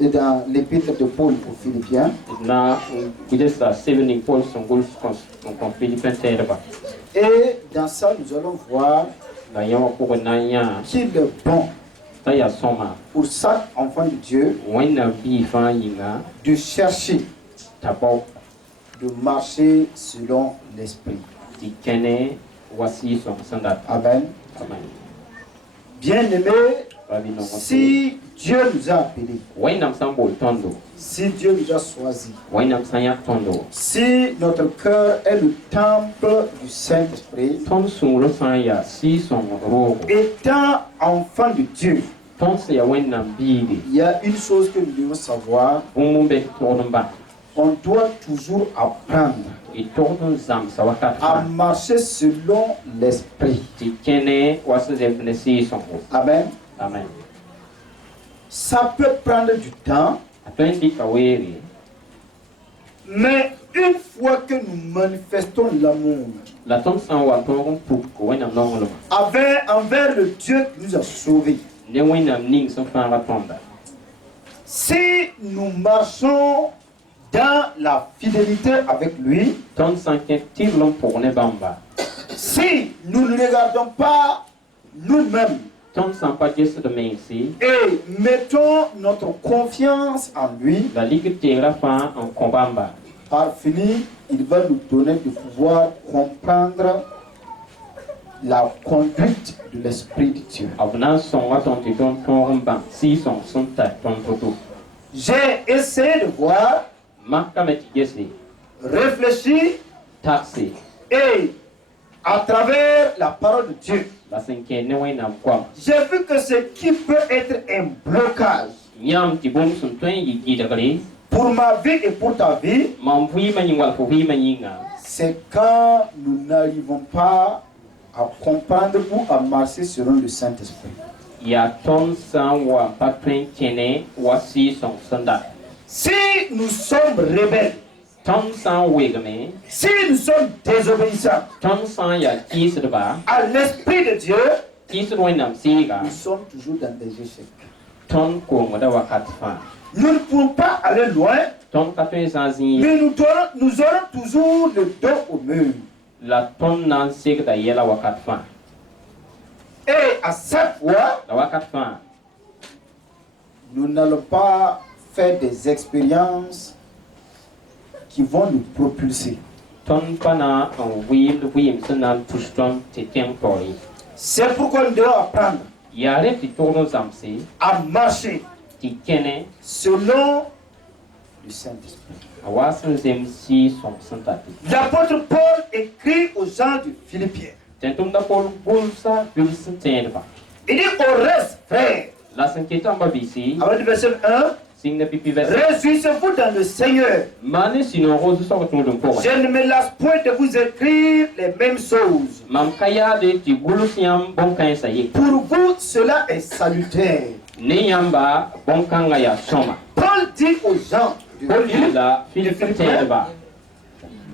dans l'épître de Paul aux Philippiens. Et dans ça, nous allons voir qu'il est bon pour chaque enfant de Dieu de chercher, de marcher selon l'esprit. Amen. Bien-aimé, si Dieu nous a appelés, si Dieu nous a choisis, si notre cœur est le temple du Saint-Esprit, étant enfant de Dieu, il y a une chose que nous devons savoir: on doit toujours apprendre à marcher selon l'esprit. Amen. Amen. Ça peut prendre du temps, mais une fois que nous manifestons l'amour envers le Dieu qui nous a sauvés, si nous marchons dans la fidélité avec lui, si nous ne regardons pas nous-mêmes et mettons notre confiance en lui, par fini, il va nous donner de pouvoir comprendre la conduite de l'Esprit de Dieu. J'ai essayé de voir, réfléchir, et à travers la parole de Dieu, j'ai vu que ce qui peut être un blocage pour ma vie et pour ta vie, c'est quand nous n'arrivons pas à comprendre ou à marcher selon le Saint-Esprit. Si nous sommes rebelles, si nous sommes désobéissants à l'Esprit de Dieu, nous sommes toujours dans des échecs. Nous ne pouvons pas aller loin, mais nous aurons toujours le dos au mur. Et à chaque fois, nous n'allons pas faire des expériences qui vont nous propulser. C'est pourquoi nous devons apprendre à marcher selon le Saint-Esprit. L'apôtre Paul écrit aux gens de Philippiens. Il dit au reste, frère, avec le verset 1, réjouissez-vous dans le Seigneur. Je ne me lasse point de vous écrire les mêmes choses. Pour vous, cela est salutaire. Paul dit aux gens de Philippiens,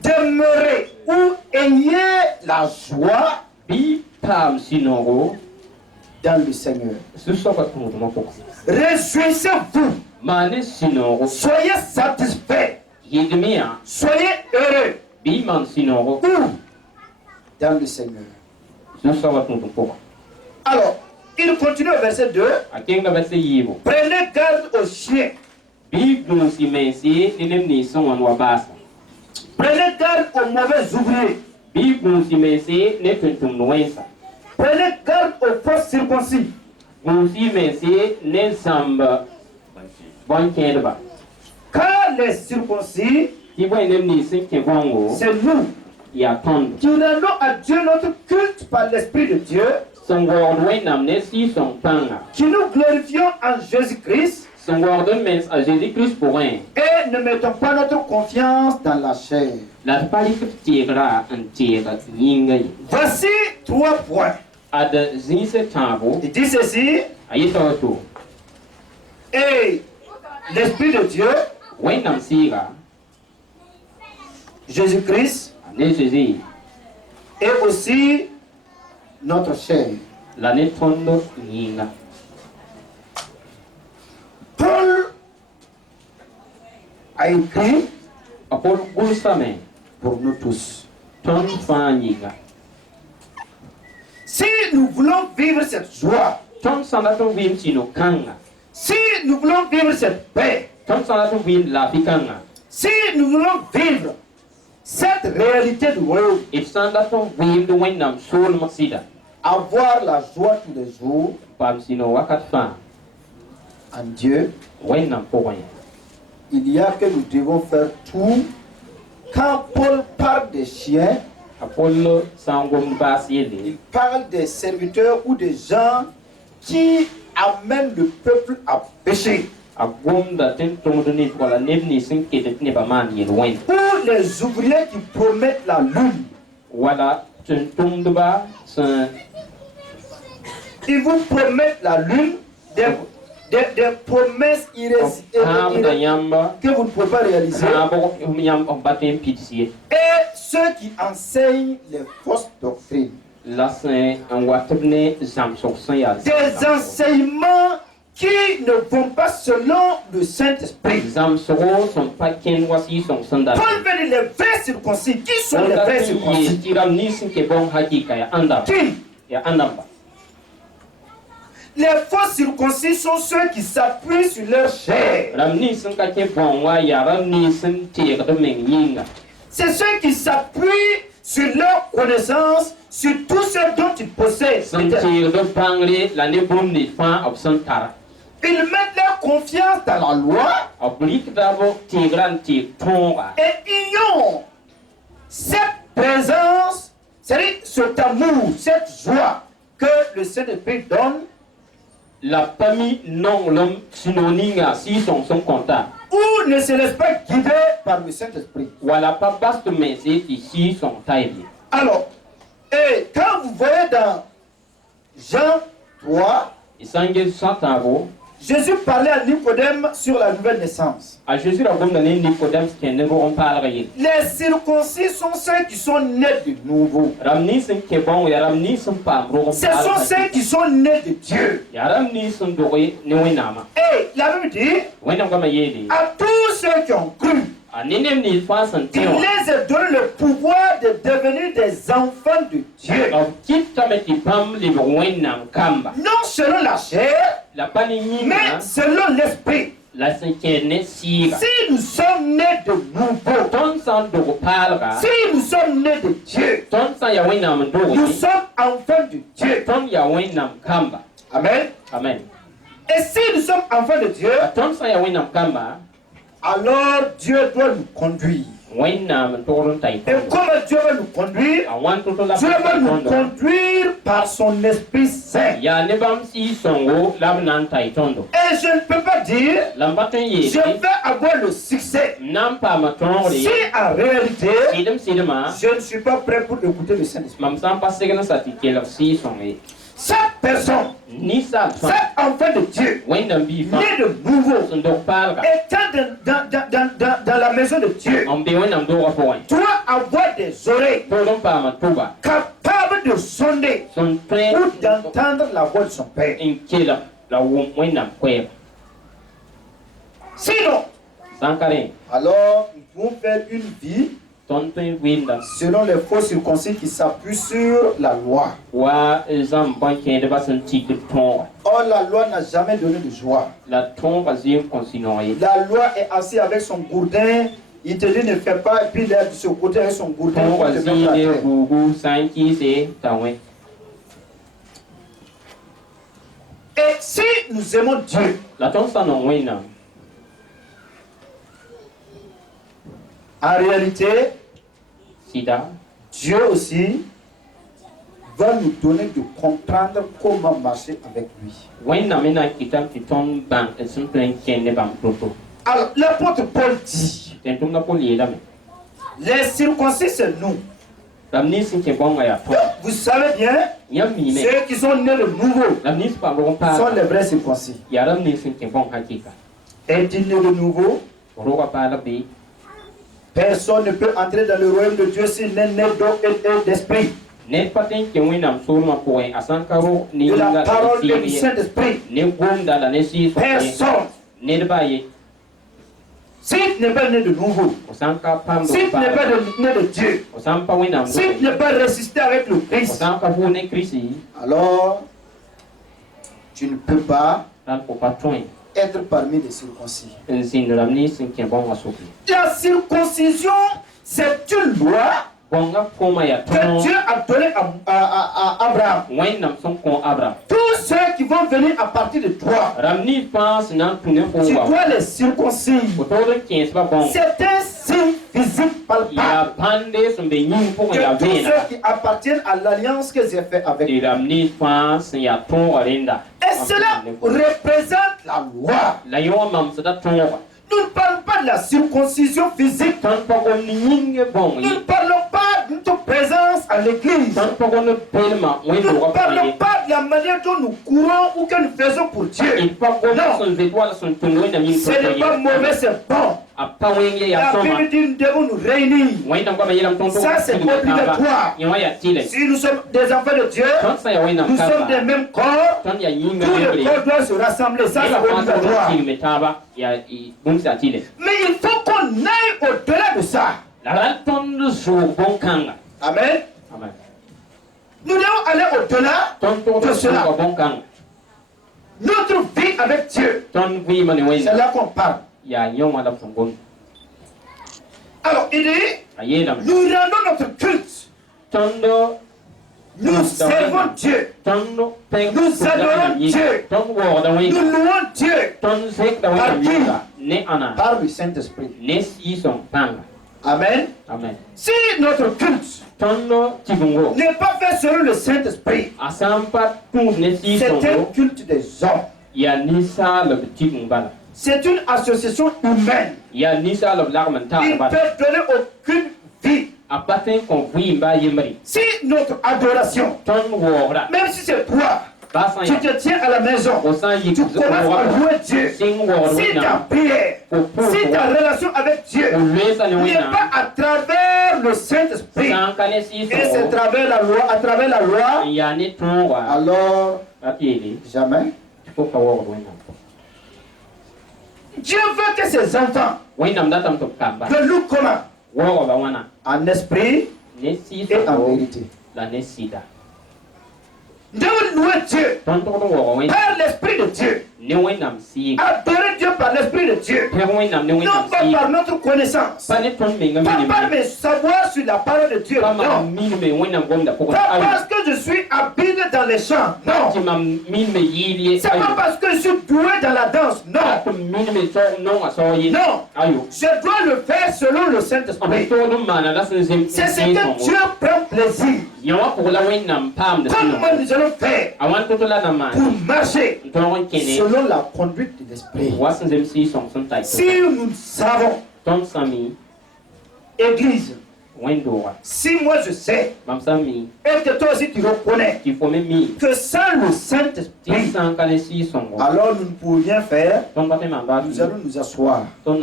demeurez ou ayez la joie dans le Seigneur. Réjouissez-vous. Soyez satisfaits. Soyez heureux. Où? Dans le Seigneur. Alors, il continue au verset 2. Prenez garde aux chiens. Prenez garde aux mauvais ouvriers. Prenez garde aux fausses circoncis. Car les circoncis, c'est nous qui rendons à Dieu notre culte par l'Esprit de Dieu, qui nous glorifions en Jésus-Christ et ne mettons pas notre confiance dans la chair. Voici 3 points. Il dit ceci: et l'Esprit de Dieu, Jésus-Christ, et aussi notre chair. Paul a écrit Apol Gulsame, pour nous tous. Ton Fanyiga. Si nous voulons vivre cette joie, Ton Sanato Vim Sino Kanga. si nous voulons vivre cette paix, Ton Sanato Vim La Pikanga. si nous voulons vivre cette réalité du royaume, If Sanato Vim the Windam Soul Masida. avoir la joie tous les jours Pam Sino Wakat Fan. en Dieu, Windam Poin. il y a que nous devons faire tout. Quand Paul parle des chiens, Apollo Sangom Basiele. il parle des serviteurs ou des gens qui amènent le peuple à pécher. Agum da Tenton de Nip, voilà, Nebni Sinke de Nebaman Yelwen. Pour les ouvriers qui promettent la lune, Voilà, Tenton de Ba, Saint. ils vous promettent la lune, des promesses que vous ne pouvez pas réaliser. Et ceux qui enseignent les fausses doctrines. Des enseignements qui ne vont pas selon le Saint-Esprit. Paul veut dire les vrais circoncis. Qui sont les vrais circoncis? Qui? Les faux circoncis sont ceux qui s'appuient sur leur chair. C'est ceux qui s'appuient sur leur connaissance, sur tout ce dont ils possèdent. Ils mettent leur confiance dans la loi et ignorent cette présence, c'est-à-dire cet amour, cette joie que le Saint-Esprit donne. La famille non l'homme synoninga si son comptable. Ou ne se laisse pas guider par le Saint-Esprit. Voilà pas basse de mes ici son taille. Alors, et quand vous voyez dans Jean 3, Jésus parlait à Nicodème sur la nouvelle naissance. À Jésus la bonne année Nicodème qui ne vont pas les circoncis sont ceux qui sont nés de nouveau. Ce sont ceux qui sont nés de Dieu. Et la Bible dit à tous ceux qui ont cru, il les a donné le pouvoir de devenir des enfants de Dieu. Non selon la chair, mais selon l'esprit. Si nous sommes nés de nouveau, si nous sommes nés de Dieu, nous sommes enfants de Dieu. Amen. Amen. Et si nous sommes enfants de Dieu, alors Dieu doit nous conduire. Et comment Dieu va nous conduire? Dieu va nous conduire par son Esprit Saint. Et je ne peux pas dire je vais avoir le succès si en réalité je ne suis pas prêt pour écouter le Saint-Esprit. Cette personne, cet enfant de Dieu, né de nouveau, étant dans la maison de Dieu, doit avoir des oreilles capables de sonder ou d'entendre la voix de son Père. Sinon, alors nous pouvons faire une vie selon les faux circoncis qui s'appuient sur la loi. Or, la loi n'a jamais donné de joie. La loi est assise avec son gourdin. Il te dit ne fais pas, et puis il est de ce côté avec son gourdin. Et si nous aimons Dieu, en réalité, Dieu aussi va nous donner de comprendre comment marcher avec lui. Alors, l'apôtre Paul dit, les circoncis, c'est nous. Vous savez bien, ceux qui sont nés de nouveau sont les vrais circoncis. Est-il né de nouveau? Personne ne peut entrer dans le royaume de Dieu s'il n'est né d'eau et d'esprit. De la parole et du Saint-Esprit. Personne. si tu n'es pas né de nouveau, si tu n'es pas né de Dieu, si tu n'es pas ressuscité avec le Christ, alors tu ne peux pas être parmi les circoncis. La circoncision, c'est une loi que Dieu a donné à Abraham. Tous ceux qui vont venir à partir de toi, tu dois les circoncire. C'est un signe physique palpable que tous ceux qui appartiennent à l'alliance que j'ai faite avec eux. Et cela représente la loi. Nous ne parlons pas de la circoncision physique. Nous ne parlons pas de notre présence à l'église. Nous ne parlons pas de la manière dont nous courons ou que nous faisons pour Dieu. Non. Ce n'est pas mauvais, c'est bon. La Bible dit nous devons nous réunir. Ça c'est obligatoire. Si nous sommes des enfants de Dieu, nous sommes des mêmes corps. Tous les corps doivent se rassembler. Ça c'est obligatoire. Mais il faut qu'on aille au-delà de ça. Amen. Nous devons aller au-delà de cela. Notre vie avec Dieu, c'est là qu'on parle. Alors il dit, nous rendons notre culte. Nous servons Dieu. Nous adorons Dieu. Nous louons Dieu. Par qui? Par le Saint-Esprit. Amen. Si notre culte n'est pas fait selon le Saint-Esprit, c'est un culte des hommes. C'est une association humaine. Il ne peut donner aucune vie. Si notre adoration, même si c'est toi, tu te tiens à la maison, tu commences à louer Dieu. Si ta prière, si ta relation avec Dieu n'est pas à travers le Saint-Esprit, et c'est à travers la loi, alors jamais. Dieu veut que ses enfants le louent comment? En esprit et en vérité. Nous louons Dieu par l'Esprit de Dieu. Adorer Dieu par l'Esprit de Dieu. Non pas par notre connaissance. Pas par mes savoirs sur la parole de Dieu. Non. Pas parce que je suis habile dans les chants. Non. C'est pas parce que je suis doué dans la danse. Non. Non. Je dois le faire selon le Saint-Esprit. C'est ce que Dieu prend plaisir. Comment nous allons faire pour marcher selon la conduite de l'Esprit? Si nous savons, Église, si moi je sais, et que toi aussi tu reconnais que sans le Saint-Esprit, alors nous ne pouvons rien faire, nous allons nous asseoir pour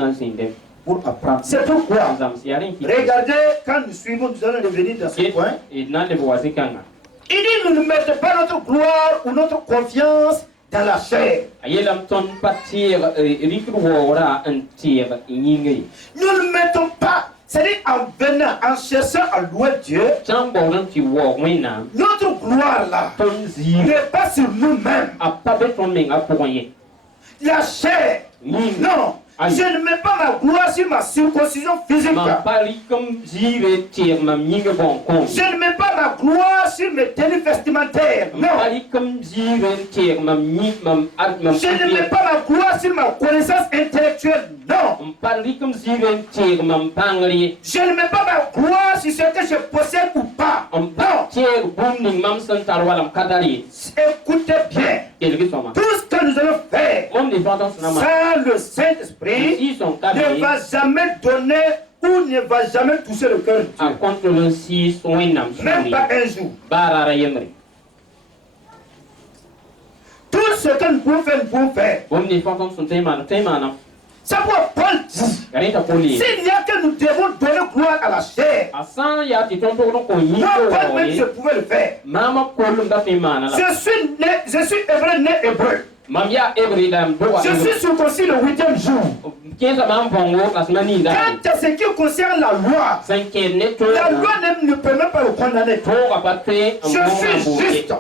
apprendre. C'est pourquoi, regardez, quand nous suivons, nous allons revenir dans ce point. Il dit, nous ne mettons pas notre gloire ou notre confiance dans la chair. Nous ne mettons pas, c'est-à-dire en venant, en cherchant à louer Dieu, notre gloire là n'est pas sur nous-mêmes. La chair, non. Je ne mets pas ma gloire sur ma circoncision physique. Je ne mets pas ma gloire sur mes tenues vestimentaires. Non. Je ne mets pas ma gloire sur ma connaissance intellectuelle. Non. Je ne mets pas ma gloire sur ce que je possède ou pas. Non. Écoutez bien. Tout ce que nous allons faire sans le Saint-Esprit ne va jamais donner ou ne va jamais toucher le cœur de Dieu. Même pas un jour. Tout ce que nous pouvons faire, nous pouvons faire. C'est pourquoi Paul dit, s'il n'y a que nous devons donner gloire à la chair, moi Paul même je pouvais le faire. Je suis hébreu, né hébreu. Je suis circoncis le 8e jour. Quant à ce qui concerne la loi ne permet pas de condamner. Je suis juste.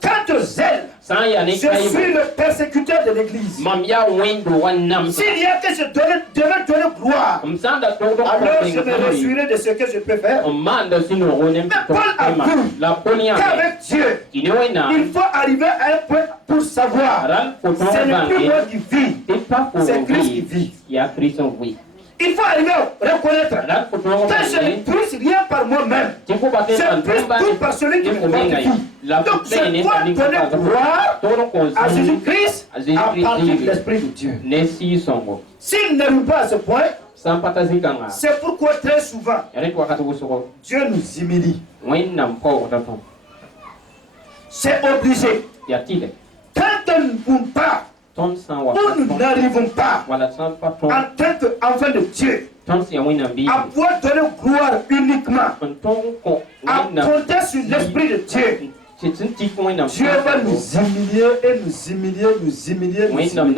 Quant au zèle, je suis le persécuteur de l'église. S'il y a que je devais donner gloire, alors je me réjouirai de ce que je peux faire. Mais Paul a vu qu'avec Dieu, il faut arriver à un point pour savoir ce n'est plus moi qui vis, c'est Christ qui vit. Il faut arriver à reconnaître que je ne puisse rien par moi-même. Je puisse tout par celui qui me fortifie. Donc je dois donner gloire à Jésus-Christ à partir de l'Esprit de Dieu. S'il n'arrive pas à ce point, c'est pourquoi très souvent Dieu nous humilie. C'est obligé. Quand on ne peut pas, nous n'arrivons pas en tant qu'enfants de Dieu à pouvoir donner gloire uniquement, à compter sur l'Esprit de Dieu. Dieu va nous humilier et nous humilier, nous humilier, nous humilier.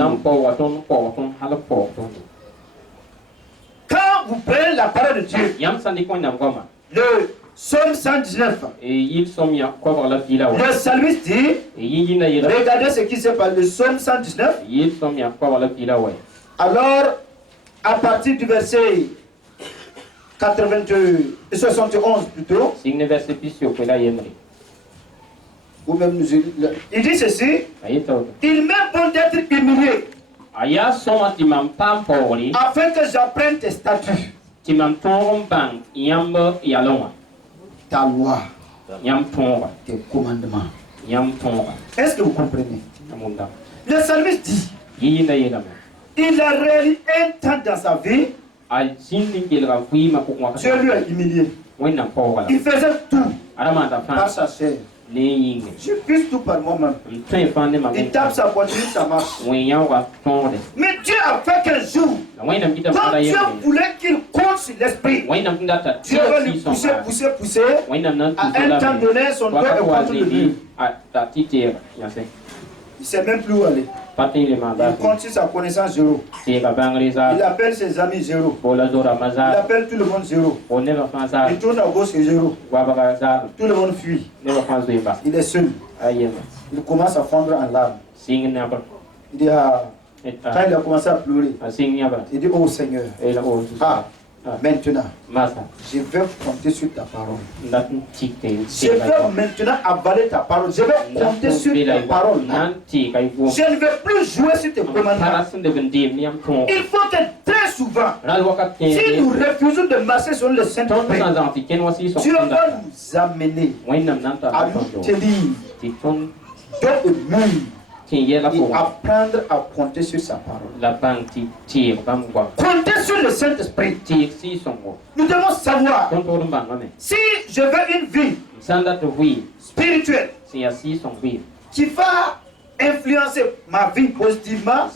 Quand vous prenez la parole de Dieu, le Psaume 119, le psalmiste dit, regardez ce qui se passe, le Psaume 119. Alors, à partir du verset 71 plutôt, ou même il dit ceci, il m'est bon d'être humilié, afin que j'apprenne tes statuts, ta loi, tes commandements. Est-ce que vous comprenez? Le psalmiste dit, il a réalisé un temps dans sa vie, Dieu lui a humilié. Il faisait tout par sa chair. Je fais tout par moi-même. Il tape sa poitrine, ça marche. Mais Dieu a fait qu'un jour, quand Dieu voulait qu'il compte sur l'esprit, Dieu va lui pousser. À un temps donné, son doigt est contre le mur. Il ne sait même plus où aller. Il compte sur sa connaissance zéro. Il appelle ses amis zéro. Il appelle tout le monde zéro. Il tourne à gauche et zéro. Tout le monde fuit. Il est seul. Il commence à fondre en larmes. Il dit, quand il a commencé à pleurer, il dit, oh Seigneur, maintenant, je vais compter sur ta parole. Je vais maintenant avaler ta parole. Je vais compter sur ta parole. Je ne vais plus jouer sur tes commandements. Il faut que très souvent, si nous refusons de marcher sur le Saint-Esprit, Dieu va nous amener à nous tenir dans le mur et apprendre à compter sur sa parole. Compter sur le Saint-Esprit. Nous devons savoir, si je veux une vie spirituelle qui va influencer ma vie positivement,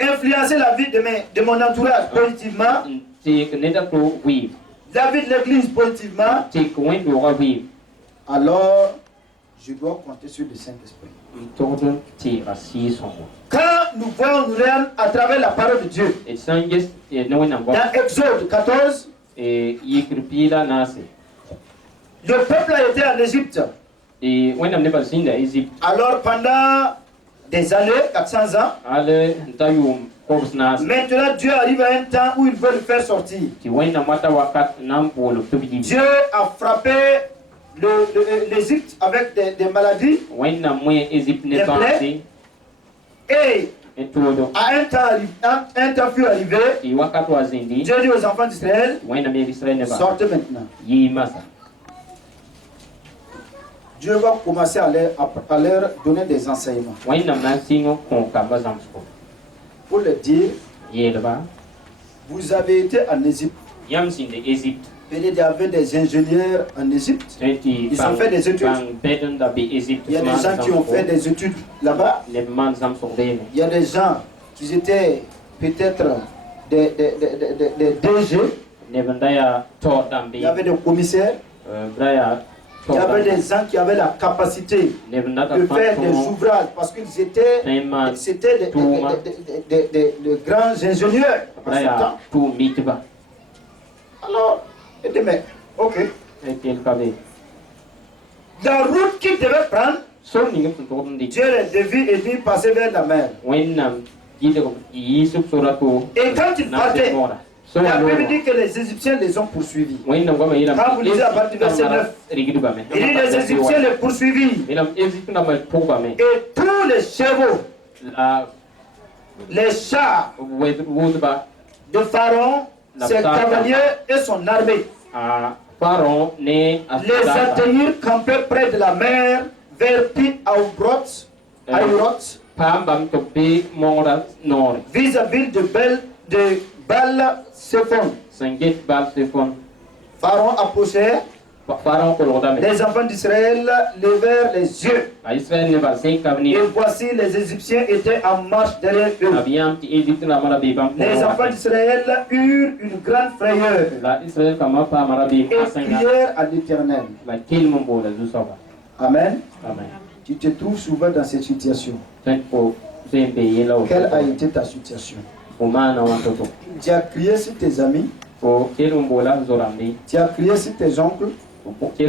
influencer la vie de mon entourage positivement, la vie de l'église positivement, alors je dois compter sur le Saint-Esprit. Quand nous voyons nous réels à travers la parole de Dieu, dans Exode 14, le peuple a été en Égypte. Alors pendant des années, 400 ans, maintenant Dieu arrive à un temps où il veut le faire sortir. Dieu a frappé l'Égypte avec des maladies, des plaies, et à un temps fut arrivé, Dieu dit aux enfants d'Israël, sortez maintenant. Dieu va commencer à leur donner des enseignements. Pour leur dire, vous avez été en Égypte. Il y avait des ingénieurs en Égypte. Ils ont fait des études. Il y a des gens qui ont fait des études là-bas. Il y a des gens qui étaient peut-être des DG. Il y avait des commissaires. Il y avait des gens qui avaient la capacité de faire des ouvrages parce qu'ils étaient des grands ingénieurs. Alors, des mecs, ok. La route qu'ils devaient prendre, Dieu les dévie et dit passer vers la mer. Et quand ils partaient, la Bible dit que les Égyptiens les ont poursuivis. Quand vous lisez à partir du verset 9, il dit les Égyptiens les poursuivirent. Et tous les chevaux, les chars de Pharaon, ses cavaliers et son armée, les atteignirent campés près de la mer vers Pi-Hahiroth, vis-à-vis de Baal-Séphon. Pharaon approchait. Les enfants d'Israël levèrent les yeux. Et voici les Égyptiens étaient en marche derrière eux. Les enfants d'Israël eurent une grande frayeur et prièrent à l'Éternel. Amen. Tu te trouves souvent dans cette situation. Quelle a été ta situation? Tu as crié sur tes amis. Tu as crié sur tes oncles. Tu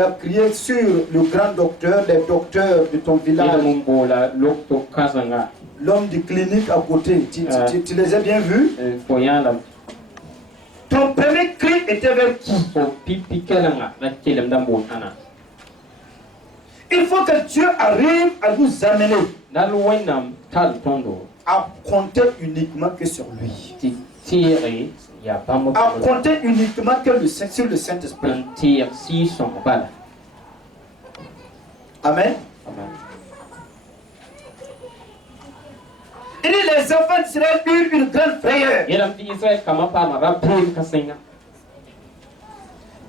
as crié sur le grand docteur, les docteurs de ton village. L'homme de clinique à côté. Tu les as bien vus? Ton premier cri était vers qui? Il faut que Dieu arrive à nous amener à compter uniquement que sur lui. À compter uniquement que sur le Saint-Esprit. Amen. Il dit les enfants d'Israël eurent une grande frayeur.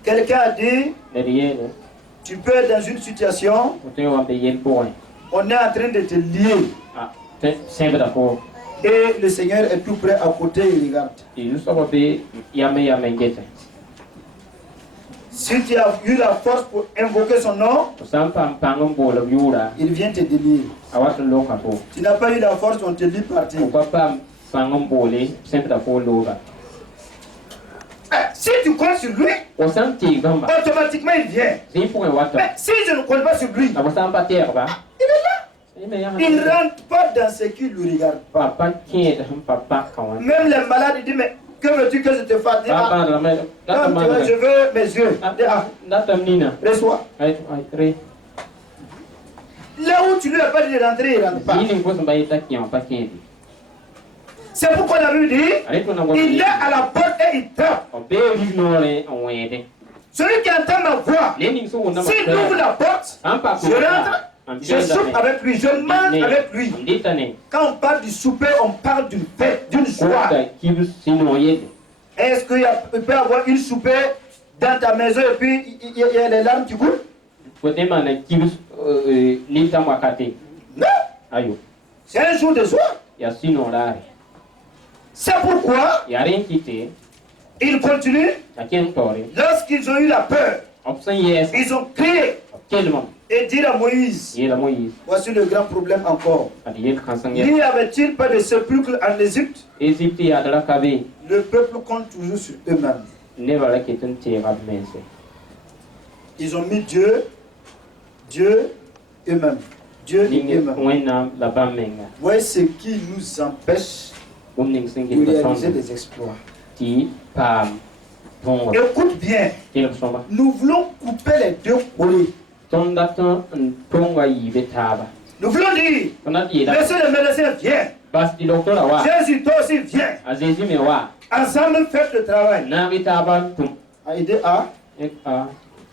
Quelqu'un a dit, tu peux être dans une situation, on est en train de te lier. Et le Seigneur est tout près à côté, il regarde. Si tu as eu la force pour invoquer son nom, il vient te délier. Tu n'as pas eu la force, on te lit partir. Si tu comptes sur lui, automatiquement il vient. Mais si je ne compte pas sur lui, il est là. Il ne rentre pas dans ce qui ne lui regarde pas. Même les malades, ils disent, mais que veux-tu que je te fasse? Je veux mes yeux. Reçois. Là où tu lui as pas dit de rentrer, il ne rentre pas. C'est pourquoi la Bible dit, il est à la porte et il tape. Celui qui entend ma voix, s'il ouvre la porte, je rentre. Je soupe avec lui, je mange avec lui. Quand on parle du souper, on parle d'une fête, d'une joie. Est-ce qu'il peut y avoir une souper dans ta maison et puis il y a les larmes qui coulent? Non. C'est un jour de joie. C'est pourquoi ils continuent. Lorsqu'ils ont eu la peur, ils ont crié et dit à Moïse, voici le grand problème encore. N'y avait-il pas de sépulcre en Égypte? Le peuple compte toujours sur eux-mêmes. Ils ont mis Dieu eux-mêmes. Dieu et eux-mêmes. Voyez ce qui nous empêche de réaliser des exploits. Écoute bien, nous voulons couper les deux collés. Nous voulons dire, laissez le médecin, viens. Jésus, toi aussi, viens. Ensemble, faites le travail. À aider à, ça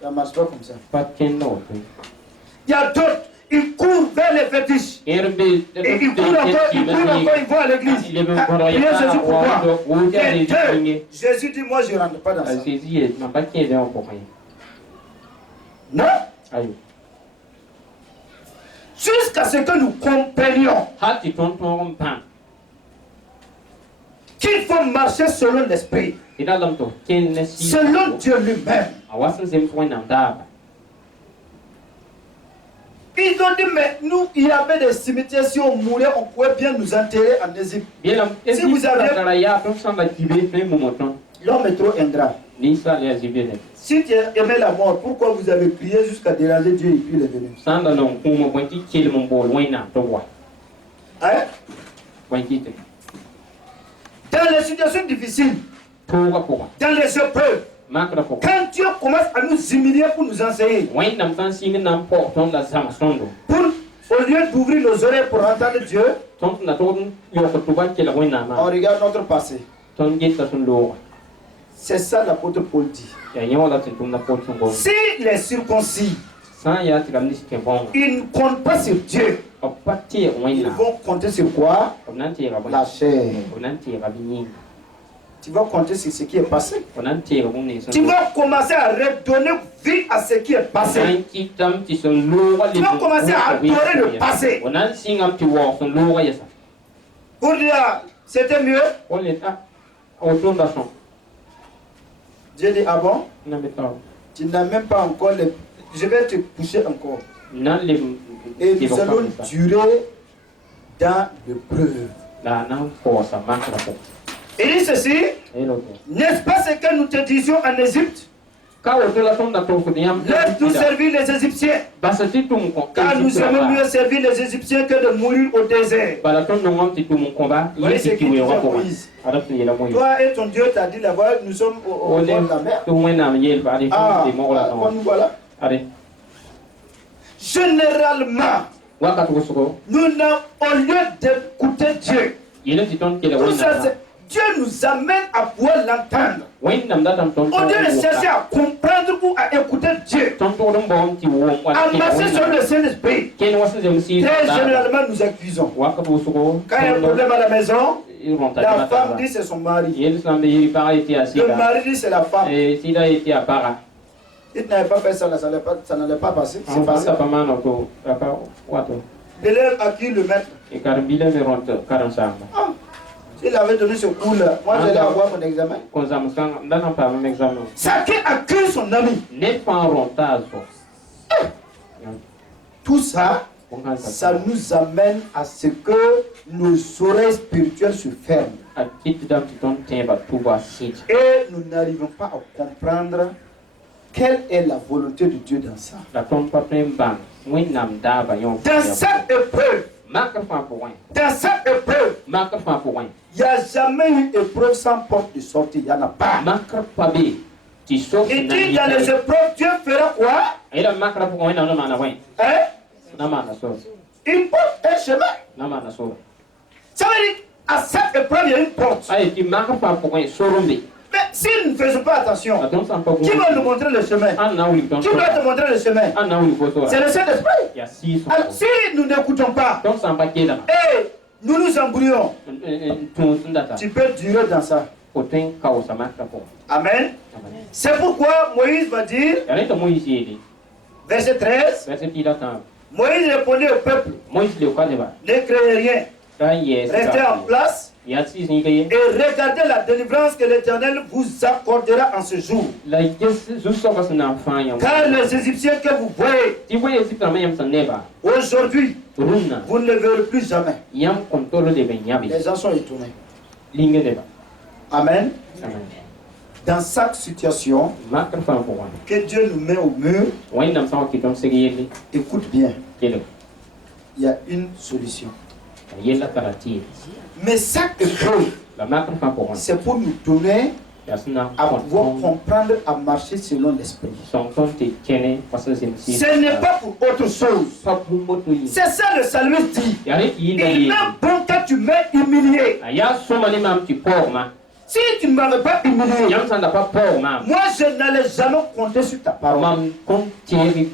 ne marche pas comme ça. Il y a d'autres, ils courent vers les fétiches. Et ils courent encore, ils vont à l'église. Jésus, pourquoi? Jésus dit, moi je ne rentre pas dans ça. Non. Jusqu'à ce que nous comprenions qu'il faut marcher selon l'esprit. selon Dieu lui-même. Ils ont dit, mais nous, il y avait des cimetières, si on mourait, on pouvait bien nous enterrer en Égypte. Si vous avez... L'homme est trop ingrat. Si tu aimais la mort, pourquoi vous avez prié jusqu'à déranger Dieu et puis il est venu? Hein? Dans les situations difficiles, dans les épreuves, quand Dieu commence à nous humilier pour nous enseigner, pour, au lieu d'ouvrir nos oreilles pour entendre Dieu, on regarde notre passé. C'est ça l'apôtre Paul dit. Si les circoncis, ils ne comptent pas sur Dieu, ils vont compter sur quoi? La chair. Tu vas compter sur ce qui est passé. Tu vas commencer à redonner vie à ce qui est passé. Tu vas commencer à adorer le passé. Pour dire, c'était mieux. Dieu dit, ah bon? Tu n'as même pas encore les... Je vais te pousser encore. Et nous allons durer dans l'épreuve. Il dit ceci, n'est-ce pas ce que nous te disions en Égypte? Laisse-nous servir les Égyptiens, car nous aimons mieux servir les Égyptiens que de mourir au désert. Voyez ce qu'il dit à Moïse. Toi et ton Dieu t'a dit là-bas, nous sommes au bord de la mer. Voilà. Généralement, nous n'avons, au lieu d'écouter Dieu, Dieu nous amène à pouvoir l'entendre. Au lieu de chercher à comprendre ou à écouter Dieu, à marcher sur le Saint-Esprit, très généralement nous accusons. Quand il y a un problème à la maison, la femme dit c'est son mari. Le mari dit c'est la femme. Il n'avait pas fait ça, ça n'allait pas passer. C'est passé. L'élève a qui le maître. S'il avait donné ce coup-là, moi j'allais avoir mon examen. Chacun accuse son ami. Tout ça, ça nous amène à ce que nos oreilles spirituelles se ferment. Et nous n'arrivons pas à comprendre quelle est la volonté de Dieu dans ça. Dans cette épreuve, il n'y a jamais eu épreuve sans porte de sortie. Il n'y en a pas. Il dit il y a les épreuves, Dieu fera quoi? Hein? Une porte, un chemin. Ça veut dire à cette épreuve, il y a une porte. Mais si nous ne faisons pas attention, qui va nous montrer le chemin? Qui doit te montrer le chemin? C'est le Saint-Esprit. Alors si nous n'écoutons pas, et nous nous embrouillons, tu peux durer dans ça. Amen. C'est pourquoi Moïse va dire, verset 13, Moïse répondait au peuple, ne créez rien, restez en place et regardez la délivrance que l'Éternel vous accordera en ce jour. Car les Égyptiens que vous voyez aujourd'hui, vous ne les verrez plus jamais. Les gens sont étonnés. Amen. Dans chaque situation que Dieu nous met au mur, écoute bien, il y a une solution. Mais chaque épreuve, c'est pour nous donner à pouvoir comprendre, à marcher selon l'esprit. Ce n'est pas pour autre chose. C'est ça le psalmiste dit. Il est bon quand tu m'es humilié. Si tu ne m'avais pas humilié, moi je n'allais jamais compter sur ta parole. Je ne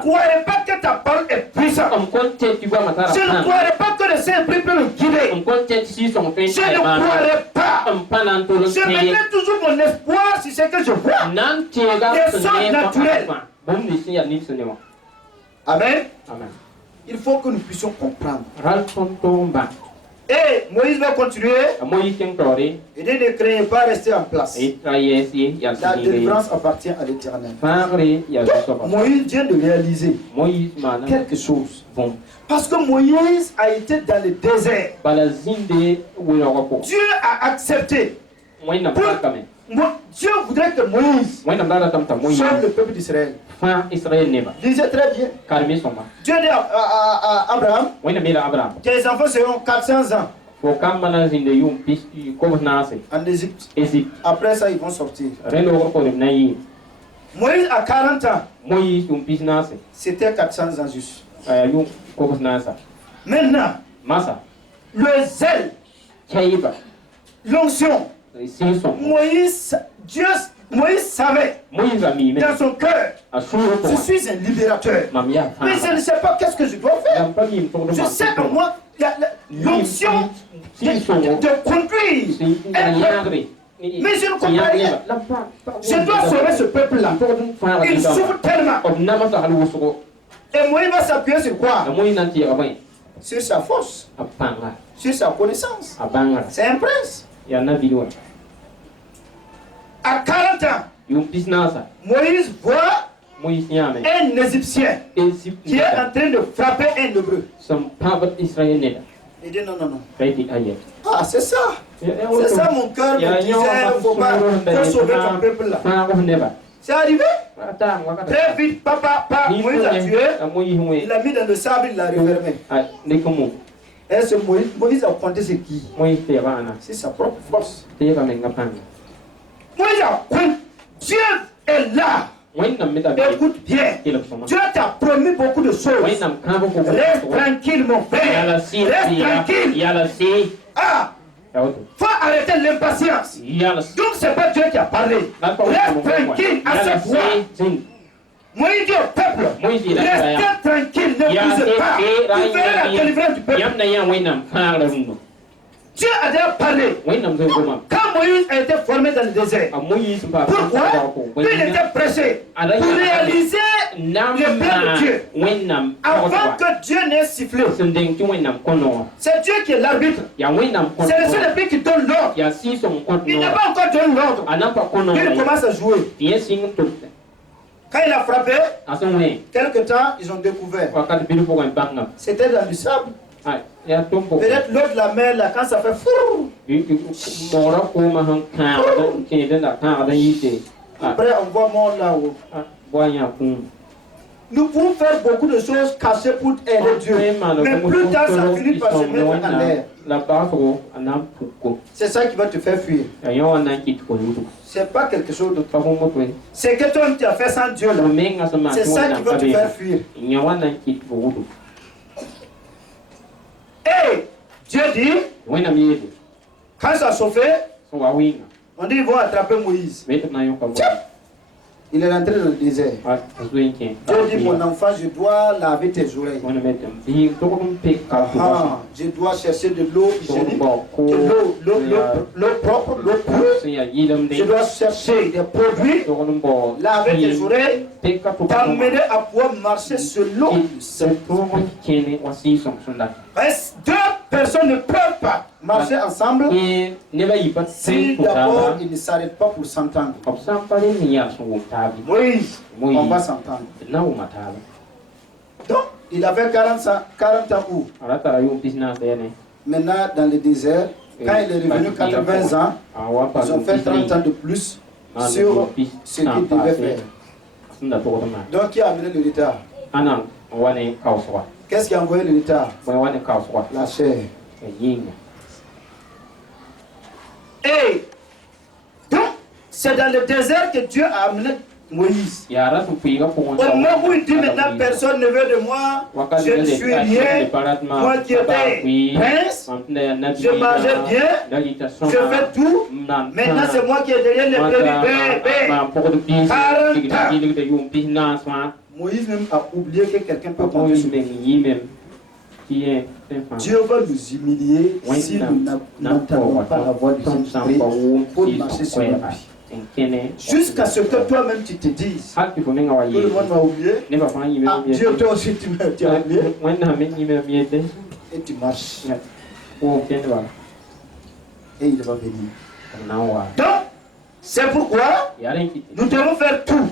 croirais pas que ta parole est puissante. Je ne croirais pas que le Saint-Esprit peut me guider. Je ne croirais pas. Je mettrai toujours mon espoir sur ce que je vois. Les choses naturelles. Amen. Il faut que nous puissions comprendre. Et Moïse va continuer. Il dit ne craignez pas rester en place. La délivrance appartient à l'Éternel. Moïse vient de réaliser quelque chose. Parce que Moïse a été dans le désert. Dieu a accepté. Dieu voudrait que Moïse sauve le peuple d'Israël. Lisez très bien. Dieu dit à Abraham que les enfants seront 400 ans en Égypte. Après ça, ils vont sortir. Moïse a 40 ans. C'était 400 ans juste. Maintenant, le zèle, l'onction, Moïse savait dans son cœur, je suis un libérateur. Mais je ne sais pas qu'est-ce que je dois faire. Je sais en moi l'onction de conduire. Mais je ne comprends rien. Je dois sauver ce peuple-là. Il souffre tellement. Et Moïse va s'appuyer sur quoi? Sur sa force, sur sa connaissance. C'est un prince. À 40 ans, Moïse voit un Égyptien qui est en train de frapper un Hébreu. Il dit non. Ah, c'est ça. C'est ça mon cœur me disait, faut sauver ton peuple là. C'est arrivé. Très vite, papa, Moïse a tué. Il l'a mis dans le sable, il l'a refermé. Et ce Moïse a compté c'est qui? C'est sa propre force. Moïse a compté. Dieu est là. Écoute bien. Dieu t'a promis beaucoup de choses. Reste tranquille, mon frère. Reste tranquille. Ah! Faut arrêter l'impatience. Donc c'est pas Dieu qui a parlé. Reste tranquille à cette voix. Moïse dit au peuple, restez tranquille, ne bougez pas. Vous verrez la délivrance du peuple. Dieu a déjà parlé. Quand Moïse a été formé dans le désert, pourquoi? Il était pressé pour réaliser le plan de Dieu. Avant que Dieu n'ait sifflé. C'est Dieu qui est l'arbitre. C'est le seul qui donne l'ordre. Il n'a pas encore donné l'ordre. Il commence à jouer. Quand il a frappé, quelque temps, ils ont découvert. C'était dans du sable. Peut-être l'eau de la mer, là, quand ça fait fou. Après, on voit mort là-haut. Nous pouvons faire beaucoup de choses cachées pour aider Dieu. Mais plus tard, ça finit par se mettre en l'air. C'est ça qui va te faire fuir. C'est pas quelque chose d'autre. C'est que toi tu as fait sans Dieu là. C'est ça qui va te faire fuir. Et Dieu dit, quand ça s'est fait, on dit ils vont attraper Moïse. Il est rentré dans le désert. Dieu dit, mon enfant, je dois laver tes oreilles. Je dois chercher de l'eau hygiénique, l'eau propre, l'eau pure. Je dois chercher des produits, laver tes oreilles, t'amener à pouvoir marcher sur l'eau. Deux personnes ne peuvent pas marcher ensemble si d'abord ils ne s'arrêtent pas pour s'entendre. Moïse, on va s'entendre. Donc, il avait 40 ans où? Maintenant, dans le désert, quand il est revenu 80 ans, ils ont fait 30 ans de plus sur ce qu'il devait faire. Donc, qui a amené le retard? Qu'est-ce qui a envoyé le retard? La chair. Et donc, c'est dans le désert que Dieu a amené Moïse. Au moment où il dit maintenant personne ne veut de moi, je ne suis rien, moi qui étais prince, je mangeais bien, je fais tout, maintenant c'est moi qui est derrière les bébés. 40 ans. Moïse même a oublié que quelqu'un peut compter sur lui. Dieu va nous humilier si nous n'entendons pas la voix du Saint-Esprit pour marcher sur lui. Jusqu'à ce que toi-même tu te dises, tout le monde m'a oublié. Dieu toi aussi tu m'as oublié. Et tu marches. Et il va venir. Donc, c'est pourquoi nous devons faire tout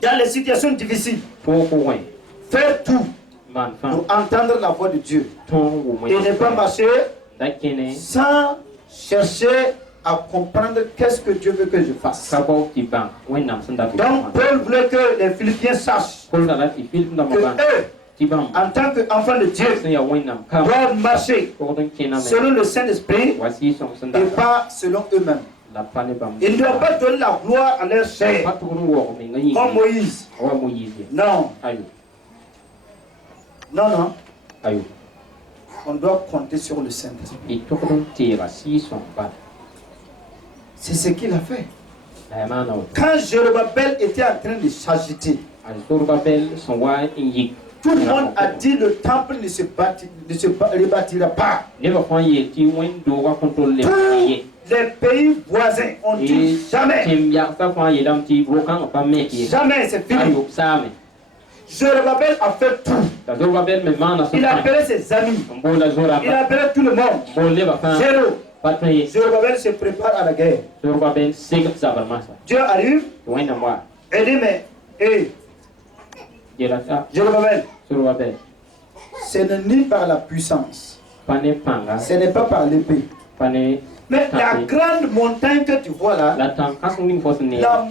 dans les situations difficiles. Faire tout pour entendre la voix de Dieu. Et ne pas marcher sans chercher à comprendre qu'est-ce que Dieu veut que je fasse. Donc Paul voulait que les Philippiens sachent que eux, en tant qu'enfants de Dieu, doivent marcher selon le Saint-Esprit et pas selon eux-mêmes. Ils ne doivent pas donner la gloire à leur chair comme Moïse. Non. Non. On doit compter sur le Saint-Esprit. C'est ce qu'il a fait. Quand Jérubbabel était en train de s'agiter, tout le monde a dit le temple ne se rebâtira pas. Les pays voisins ont dit jamais. Jamais, c'est fini. Jérubbabel a fait tout. Il a appelé ses amis. Il a appelé tout le monde. Jérubbabel se prépare à la guerre. Dieu arrive et dit mais Jérubbabel, ce n'est ni par la puissance, ce n'est pas par l'épée. Mais la grande montagne que tu vois là, la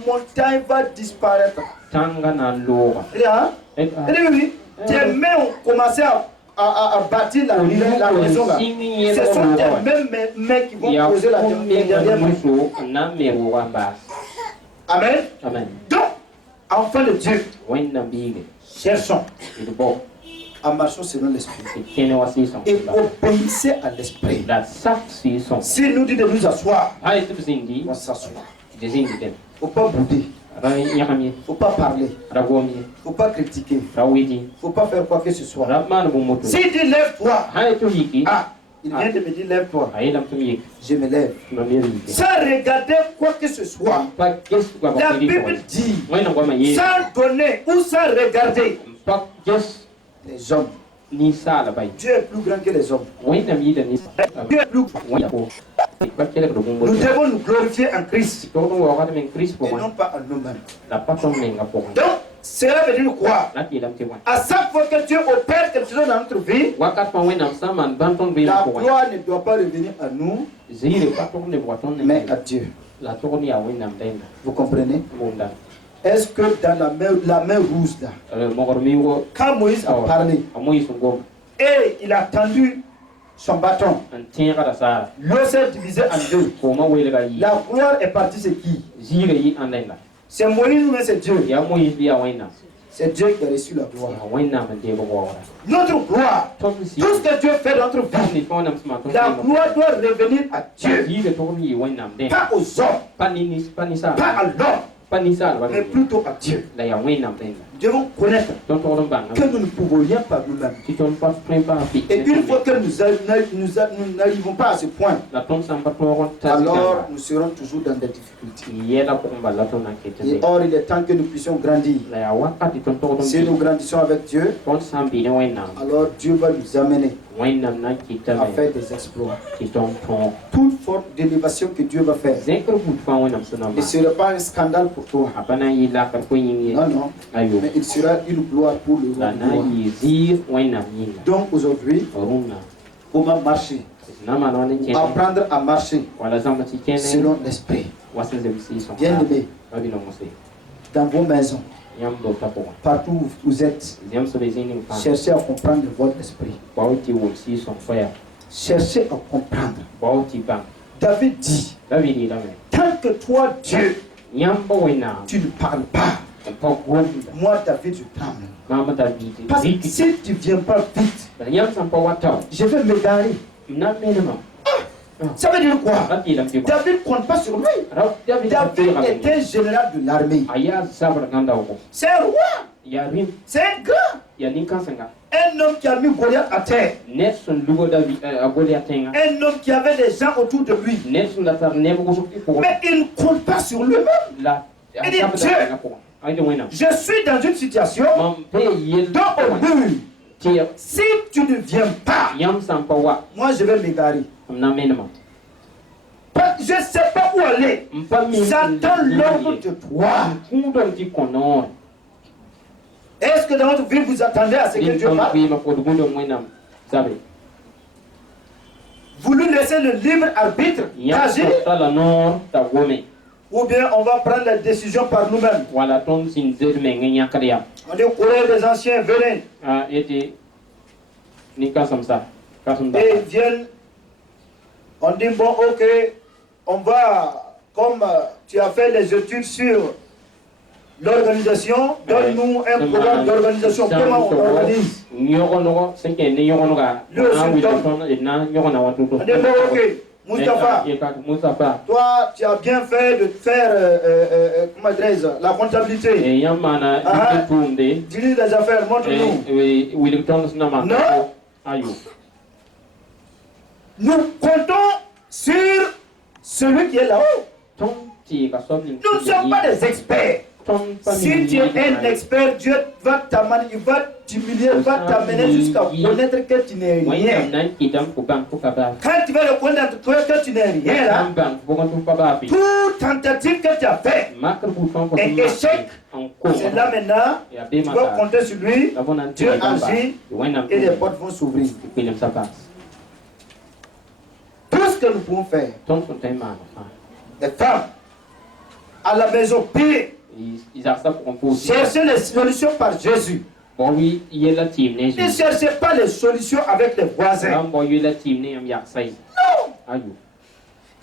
montagne va disparaître. Regarde, oui, tes mains ont commencé à bâtir la maison là. Ce sont tes mêmes mains qui vont poser la dernière main. Amen. Donc, enfants de Dieu, cherchons à marcher selon l'esprit et obéissez à l'esprit. S'il nous dit de nous asseoir, on s'assoit. Il ne faut pas bouder. Il ne faut pas parler. Il ne faut pas critiquer. Il ne faut pas faire quoi que ce soit. S'il dit lève-toi, il vient de me dire lève-toi. Je me lève. Sans regarder quoi que ce soit. La Bible dit sans donner ou sans regarder les hommes. Dieu est plus grand que les hommes. Dieu est plus grand. Nous devons nous glorifier en Christ et non pas en nous-mêmes. Donc, cela veut dire quoi? À chaque fois que Dieu opère quelque chose dans notre vie, la gloire ne doit pas revenir à nous, mais à Dieu. Vous comprenez? Est-ce que dans la main rouge là, quand Moïse a parlé et il a tendu son bâton, l'eau s'est divisée en deux. La gloire est partie, c'est qui? C'est Moïse ou c'est Dieu? C'est Dieu qui a reçu la gloire. Notre gloire, tout ce que Dieu fait dans notre vie, la gloire doit revenir à Dieu. Pas aux hommes, pas à l'homme, mais plutôt à Dieu. Nous devons connaître que nous ne pouvons rien par nous-mêmes. Et une fois que nous n'arrivons pas à ce point, alors nous serons toujours dans des difficultés. Et or, il est temps que nous puissions grandir. Si nous grandissons avec Dieu, alors Dieu va nous amener à faire des exploits. Toute forme d'élévation que Dieu va faire ne sera pas un scandale pour toi. Non. Mais il sera une gloire pour le roi. Donc aujourd'hui, comment marcher? Apprendre à marcher selon l'esprit. Bien aimé, dans vos maisons, partout où vous êtes, cherchez à comprendre votre esprit. Cherchez à comprendre. David dit, tant que toi, Dieu, tu ne parles pas, moi, David, je tremble. Parce que si tu ne viens pas vite, je vais me garer. Ça veut dire quoi? David ne compte pas sur lui. David est un général de l'armée. C'est un roi. C'est un grand. Un homme qui a mis Goliath à terre. Un homme qui avait des gens autour de lui. Mais il ne compte pas sur lui-même. Il dit Dieu, je suis dans une situation dont au but Si tu ne viens pas, moi je vais m'égarer. Je ne sais pas où aller. J'attends l'ordre de toi. Est-ce que dans votre vie vous attendez à ce que Dieu parle? Vous lui laissez le libre arbitre d'agir? Ou bien on va prendre la décision par nous-mêmes? On dit au courrier des anciens, venez. Et ils viennent. On dit bon, ok, on va, comme tu as fait les études sur l'organisation, donne-nous un programme d'organisation. Comment on organise? Lui aussi on dit bon, ok, Moustapha, toi tu as bien fait de faire comment dirais-je, la comptabilité. Dirige les affaires, montre-nous. Non. Nous comptons sur celui qui est là-haut. Nous ne sommes pas des experts. Si tu es un expert, Dieu va t'amener, il va t'humilier, il va t'amener jusqu'à connaître que tu n'es rien. Quand tu vas reconnaître que tu n'es rien, là, toute tentative que tu as fait est échec. C'est là maintenant, tu vas compter sur lui, Dieu agit et les portes vont s'ouvrir. Tout ce que nous pouvons faire, les femmes, à la maison, pire, cherchez les solutions par Jésus. Ne cherchez pas les solutions avec les voisins. Non.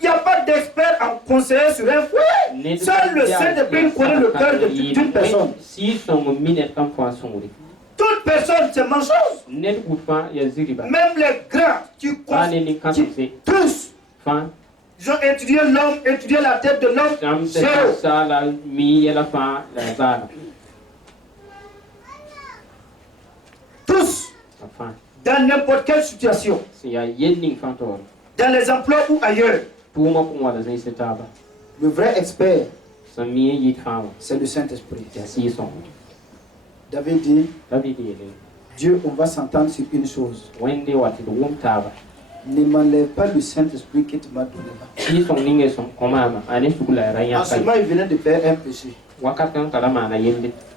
Il n'y a pas d'expert en conseiller sur un foyer. Seul le Saint-Esprit connaît le cœur d'une personne. Toute personne, c'est ma chose. Même les grands qui tous, ils ont étudié l'homme, étudié la tête de l'homme. Tous, dans n'importe quelle situation, dans les emplois ou ailleurs, le vrai expert, c'est le Saint-Esprit. David dit, Dieu, on va s'entendre sur une chose. Ne m'enlève pas le Saint-Esprit que tu m'as donné là. En ce moment, il venait de faire un péché.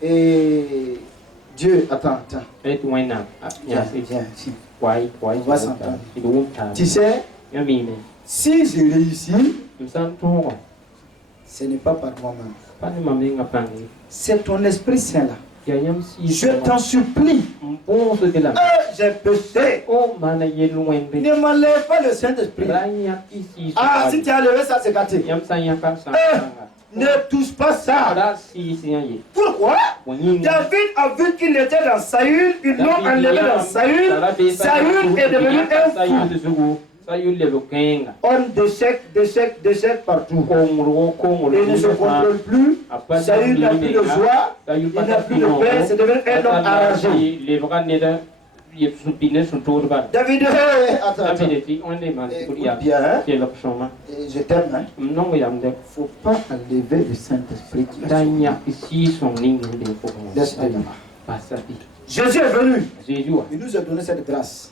Et Dieu, attends. Viens, ici. On va s'entendre. Tu sais, si je réussis, ce n'est pas par moi-même. C'est ton Esprit Saint là. Je t'en supplie. J'ai péché. Ne m'enlève pas le Saint-Esprit. Ah, si tu as levé ça, c'est gâté. Ne touche pas ça. Pourquoi? David a vu qu'il était dans Saül, ils l'ont enlevé dans Saül. Saül est devenu un fou. Homme d'échec partout. Il ne se contrôle plus. Saül n'a plus de joie. Il n'a plus de paix. C'est devenu un homme arrangé. David, attends. Écoute bien, hein? Je t'aime, hein? Il ne faut pas enlever le Saint-Esprit qui est. Jésus est venu. Il nous a donné cette grâce.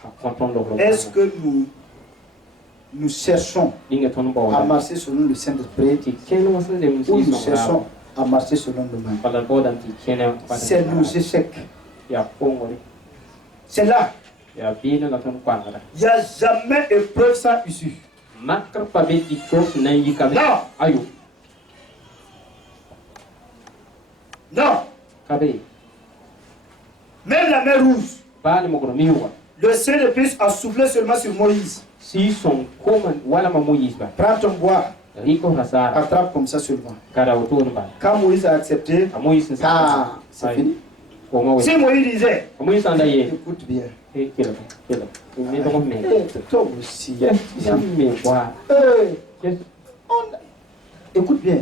Est-ce que nous cherchons à marcher selon le Saint-Esprit ou nous cherchons à marcher selon nous-mêmes? C'est nos échecs. C'est là. Il n'y a jamais épreuve sans issue. Non. Non. Même la mer rouge. Le Saint-Esprit a soufflé seulement sur Moïse. Prends ton bois. Attrape comme ça sur le vent. Quand Moïse a accepté, c'est fini. Si Moïse disait, écoute bien. Toi aussi. Écoute bien.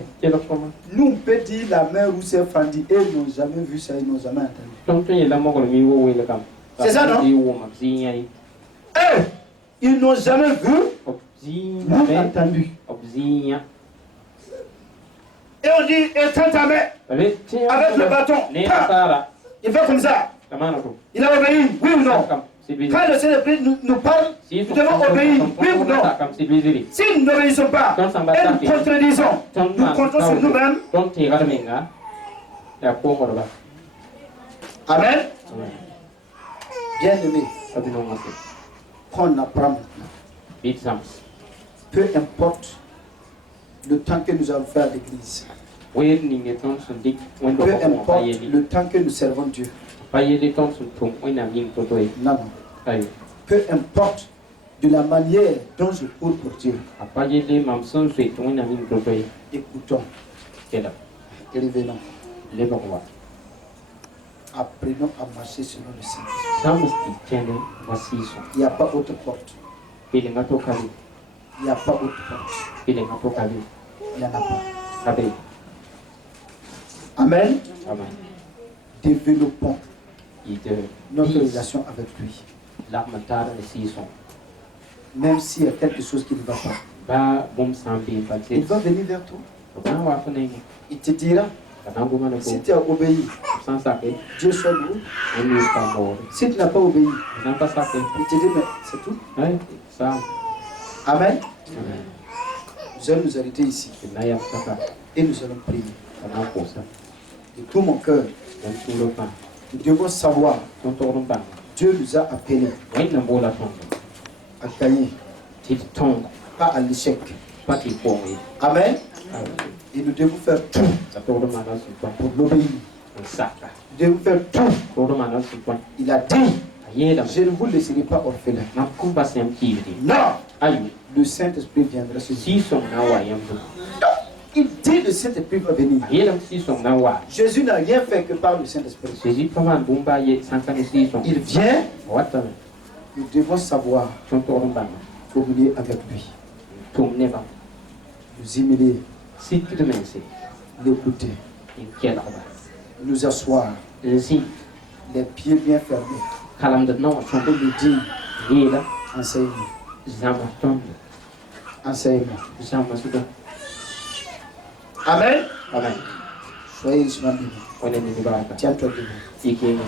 Nous, on peut dire la mer où c'est fendu. Et ils n'ont jamais vu ça, ils n'ont jamais entendu. C'est ça, non? Ils n'ont jamais vu, ni entendu. Et on dit, étends ta main avec le bâton. Il fait comme ça. Il a obéi, oui ou non? Quand le Saint-Esprit nous parle, nous devons obéir, oui ou non? Si nous n'obéissons pas et nous contredisons, nous comptons sur nous-mêmes. Amen. Bien-aimé, qu'on apprend maintenant. Peu importe le temps que nous allons faire à l'église. Peu importe le temps que nous servons Dieu. Non. Peu importe de la manière dont je cours pour Dieu. Écoutons. Et revenons. Apprenons à marcher selon le Seigneur. Il n'y a pas autre porte. Il n'y a pas autre porte. Il n'y en a pas. Amen. Développons notre relation avec lui. Même s'il y a quelque chose qui ne va pas, il va venir vers toi. Il te dira, si tu as obéi, Dieu soit loué. Si tu n'as pas obéi, il te dit, mais c'est tout. Amen. Nous allons nous arrêter ici. Et nous allons prier. De tout mon cœur, nous devons savoir, Dieu nous a appelés à gagner, pas à l'échec. Amen. Et nous devons faire tout pour l'obéir. Nous devons faire tout. Il a dit, je ne vous laisserai pas orphelin. Non. Le Saint-Esprit viendra sur vous. Il dit le Saint-Esprit va venir. Jésus n'a rien fait que par le Saint-Esprit. Il vient. Nous devons savoir communier avec lui. Nous humilier. L'écouter. Nous asseoir. Les pieds bien fermés. Et lui dire, enseigne-nous. Enseigne-nous. Amen. Soyez bénis. Tiens-toi debout.